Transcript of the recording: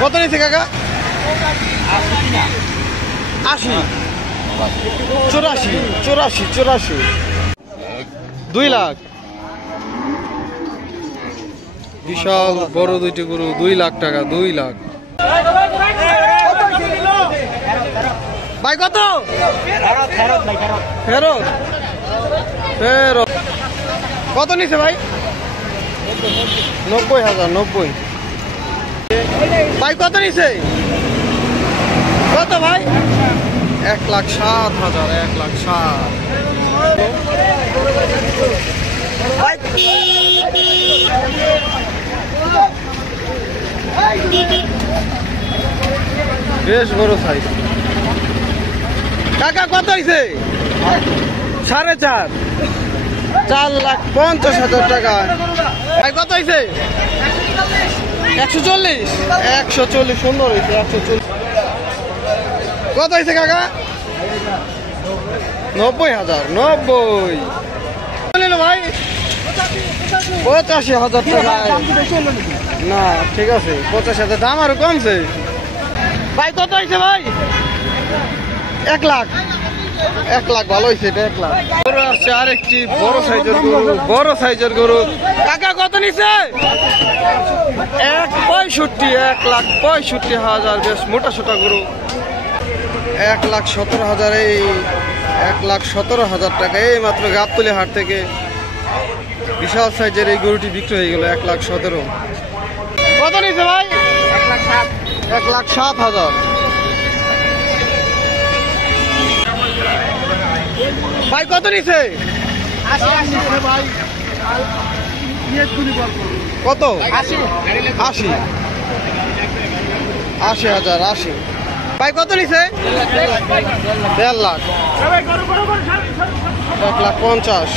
কত নিচ্ছে কাকা? 80, 84, 84, 84, 2 লাখ। বিশাল বড় দুইটি গরু, 2 লাখ টাকা, 2 লাখ। ভাই কত? ফেরত ফেরত। কত নিছে ভাই? 90,000, 90। ভাই কত নিছে? কত ভাই? 1,07,000, 1,07,000। বেশ বড় সাইজ। কাকা কত হয়েছে? 4.5, 4,50,000 টাকা। ভাই কত হয়েছে? 140, 140। সুন্দর হয়েছে, 140। কত হয়েছে কাকা? 90,000, 90। ভাই 85,000 টাকা। না ঠিক আছে, 85,000। দাম আরো কমছে। ভাই কত হয়েছে ভাই? 1 লাখ। 1 লাখ ভালো হয়েছে, এটা 1 লাখ। গরু আসছে আরেকটি বড় সাইজের গরু, বড় সাইজের গরু। কাকা কত নিছে? 1,65, 1,65,000। বেশ মোটা সোটা গরু। 1,17,000। এই 1,17,000 টাকা। এই মাত্র গাবতলী হাট থেকে বিশাল সাইজের এই গরুটি বিক্রি হয়ে গেল 1,17,000। কত নিছে ভাই? 1,07,000। ভাই কত নিছে? কত? 80, 80,000, 80। ভাই কত নিছে? 1.5 লাখ। 1,50,000।